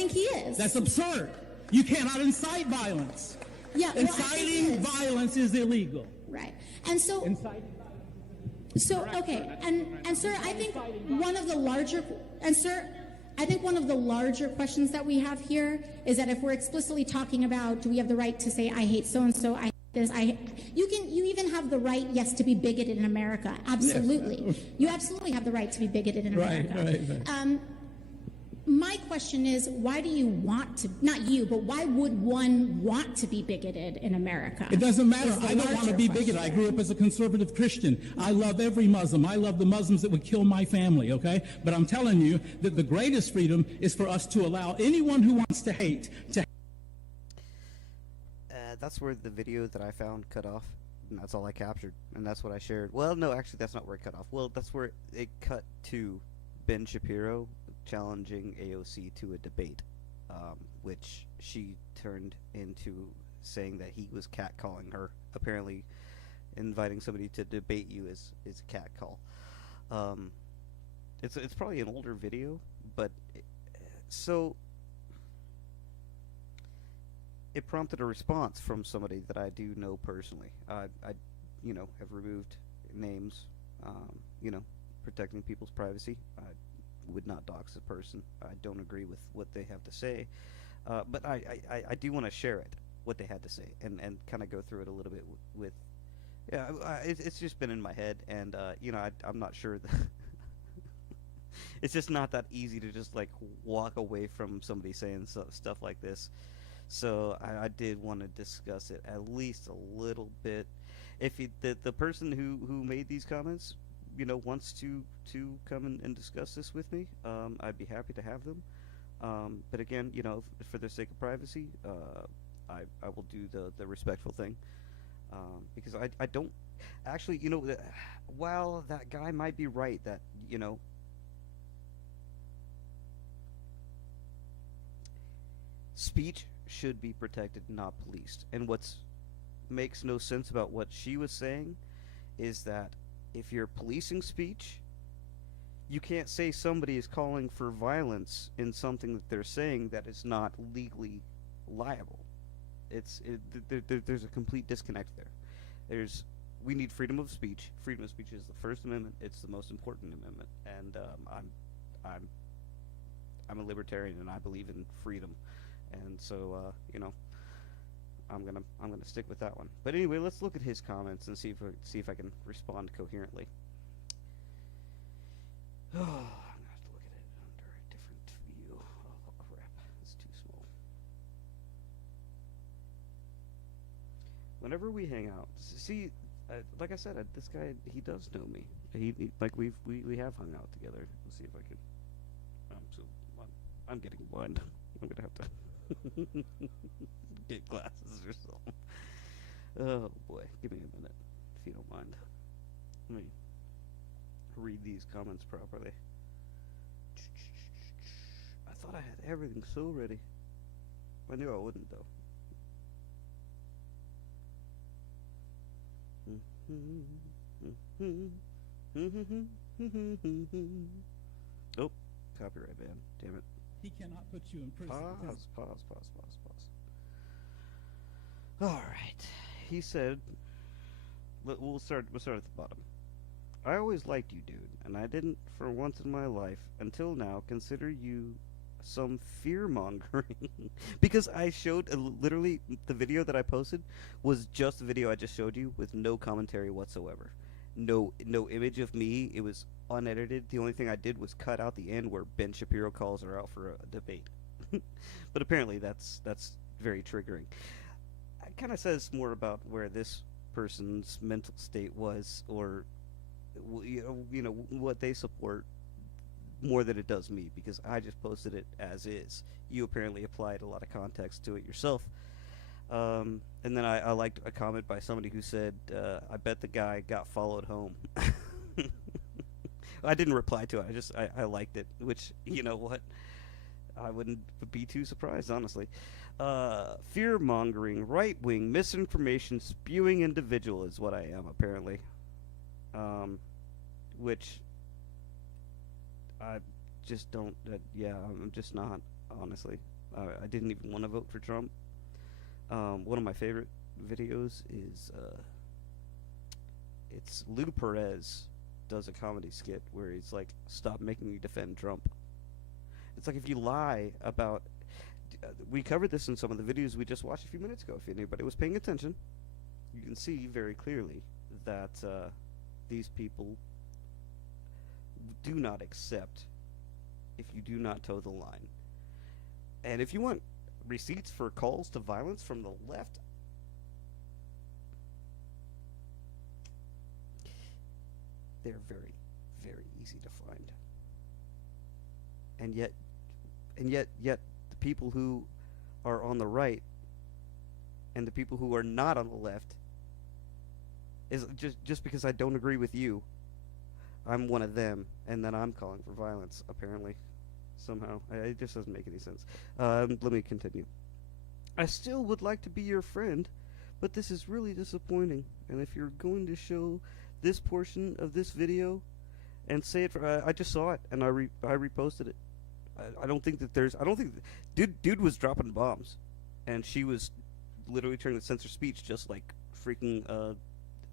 think he is. That's absurd. You cannot incite violence. Yeah, well, Inciting violence is illegal. Right. And so... Inciting So, okay, and sir, I think one of the larger, questions that we have here is that if we're explicitly talking about, do we have the right to say, I hate so-and-so, I hate this, you even have the right, yes, to be bigoted in America. Absolutely. Yes. You absolutely have the right to be bigoted in America. Right. My question is, why do you want to, not you, but why would one want to be bigoted in America? It doesn't matter. I don't want to be bigoted. I grew up as a conservative Christian. I love every Muslim. I love the Muslims that would kill my family, okay? But I'm telling you that the greatest freedom is for us to allow anyone who wants to hate to... That's where the video that I found cut off, and that's all I captured, and that's what I shared. Well, no, actually, that's not where it cut off. Well, that's where it cut to Ben Shapiro challenging AOC to a debate, which she turned into saying that he was catcalling her. Apparently, inviting somebody to debate you is a catcall. It's probably an older video, but so it prompted a response from somebody that I do know personally. I have removed names, protecting people's privacy. I would not dox a person. I don't agree with what they have to say, but I do want to share it, what they had to say, and kind of go through it a little bit with it's just been in my head, and I'm not sure that it's just not that easy to just like walk away from somebody saying stuff like this. So I did want to discuss it at least a little bit. If the person who made these comments, wants to come and discuss this with me, I'd be happy to have them. But again, for the sake of privacy, I will do the respectful thing, because I don't actually, while that guy might be right that speech should be protected, not policed. And what's makes no sense about what she was saying is that if you're policing speech, you can't say somebody is calling for violence in something that they're saying that is not legally liable. There's a complete disconnect there. We need freedom of speech. Freedom of speech is the First Amendment. It's the most important amendment, and I'm a libertarian and I believe in freedom, and so I'm gonna stick with that one. But anyway, let's look at his comments and see if I can respond coherently. Oh, I'm gonna have to look at it under a different view. Oh crap, it's too small. Whenever we hang out, see, like I said, this guy, he does know me. He like we have hung out together. Let's see if I can. I'm getting blind. I'm gonna have to get glasses or something. Oh boy, give me a minute if you don't mind. Let me read these comments properly. I thought I had everything so ready. I knew I wouldn't though. Oh, copyright ban. Damn it. He cannot put you in prison. Pause. All right. He said, we'll start at the bottom. I always liked you, dude, and I didn't for once in my life until now consider you some fear-mongering. Because I showed, literally, the video that I posted was just the video I just showed you with no commentary whatsoever. No image of me. It was unedited. The only thing I did was cut out the end where Ben Shapiro calls her out for a debate. But apparently that's very triggering. It kind of says more about where this person's mental state was, or what they support, more than it does me, because I just posted it as is. You apparently applied a lot of context to it yourself. And then I liked a comment by somebody who said, I bet the guy got followed home. I didn't reply to it. I liked it, which, you know what? I wouldn't be too surprised, honestly. Fear-mongering, right-wing, misinformation, spewing individual is what I am, apparently. Which I just don't, I'm just not. honestly. I didn't even want to vote for Trump. One of my favorite videos is it's Lou Perez does a comedy skit where he's like, "Stop making me defend Trump." It's like if you lie about. We covered this in some of the videos we just watched a few minutes ago. If anybody was paying attention, you can see very clearly that these people do not accept if you do not toe the line. And if you want receipts for calls to violence from the left, they're very, very easy to find. And yet the people who are on the right and the people who are not on the left, is just because I don't agree with you, I'm one of them, and then I'm calling for violence, apparently. Somehow. It just doesn't make any sense. Let me continue. I still would like to be your friend, but this is really disappointing. And if you're going to show this portion of this video and say it for... I just saw it, and I reposted it. I don't think that there's... I don't think... Dude was dropping bombs, and she was literally trying to censor speech just like freaking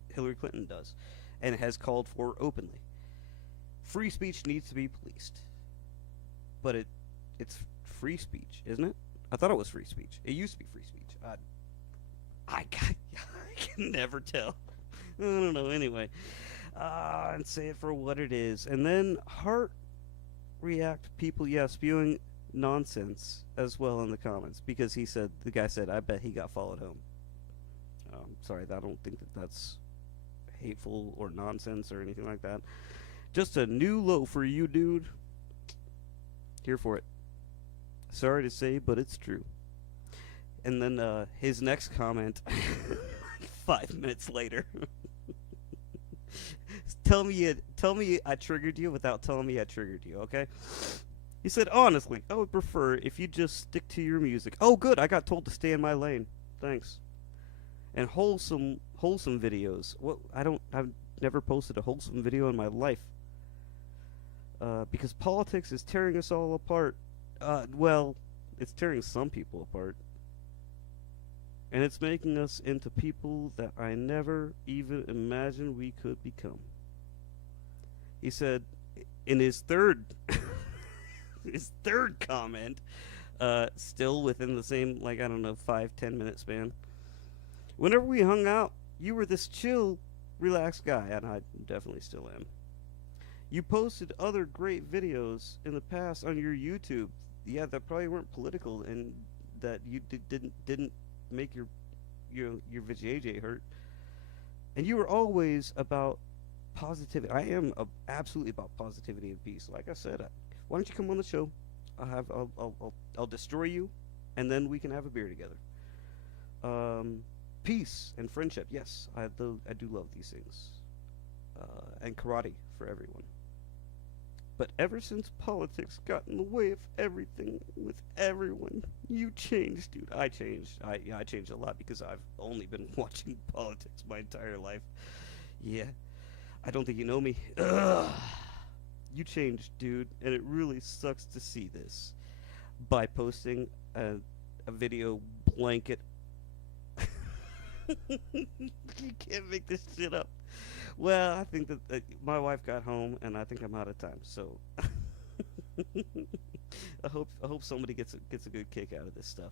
Hillary Clinton does, and has called for openly. Free speech needs to be policed. But it's free speech, isn't it? I thought it was free speech. It used to be free speech. I can never tell. I don't know. Anyway, and say it for what it is. And then heart react people, spewing nonsense as well in the comments, because the guy said, I bet he got followed home. Sorry, I don't think that's hateful or nonsense or anything like that. Just a new low for you, dude. Here for it. Sorry to say, but it's true. And then his next comment, 5 minutes later. Tell me I triggered you without telling me I triggered you, okay? He said, honestly, I would prefer if you just stick to your music. Oh, good, I got told to stay in my lane. Thanks. And wholesome videos. What? I've never posted a wholesome video in my life. Because politics is tearing us all apart. Well, it's tearing some people apart. And it's making us into people that I never even imagined we could become. He said in his third comment, still within the same, 5-10 minute span. Whenever we hung out, you were this chill, relaxed guy, and I definitely still am. You posted other great videos in the past on your YouTube. Yeah, that probably weren't political, and that you didn't make your vajayjay hurt. And you were always about positivity. I am absolutely about positivity and peace. Like I said, why don't you come on the show? I'll destroy you, and then we can have a beer together. Peace and friendship. Yes, I do love these things. And karate for everyone. But ever since politics got in the way of everything with everyone, you changed, dude. I changed. I changed a lot because I've only been watching politics my entire life. Yeah. I don't think you know me. Ugh. You changed, dude, and it really sucks to see this. By posting a video blanket. You can't make this shit up. Well, I think that my wife got home, and I think I'm out of time. So, I hope somebody gets a good kick out of this stuff.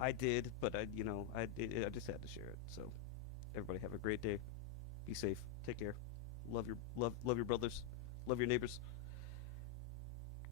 I did, but I just had to share it. So, everybody have a great day. Be safe. Take care. Love your brothers. Love your neighbors.